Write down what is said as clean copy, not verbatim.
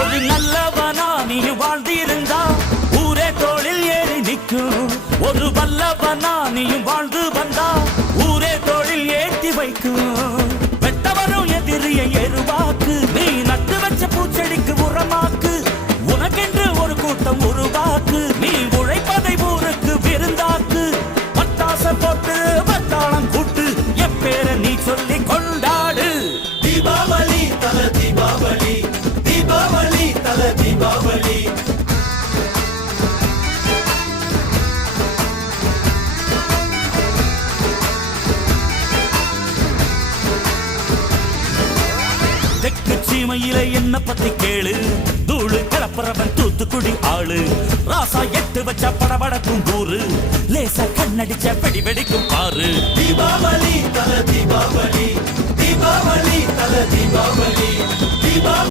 ஒரு நல்லவனா நீ வாழ்ந்திருந்தா ஊரே தோளில் ஏறி நிற்கும். ஒரு வல்லவனா நீயும் வாழ்ந்து வந்தா ஊரே தோளில் ஏற்றி வைக்கும். வெட்டவரும் எதிரியை எருவாக்கு, நீ நட்டு வச்ச பூச்செடிக்கு உரமாக்கு. உனக்கென்று ஒரு கூட்டம் உருவாக்கு, நீ உழைப்பதை ஊருக்கு விருந்தாக்கு. பட்டாச போட்டு பட்டாளம் கூட்டு, எப்பேர நீ சொல்லி கொண்டாடு. தீபாவளி தல தீபாவளி, தீபாவளி தல தீபாவளி. தெற்கு சீமையில என்ன பத்தி கேளு, தூளு கிளப்புறவன் தூத்துக்குடி ஆளு. ராசா எட்டு வச்ச படபடக்கும் கூறு, லேசா கண்ணடிச்ச வெடி வெடிக்கும் பாரு. தீபாவளி தல தீபாவளி, தீபாவளி தல தீபாவளி, தீபாவளி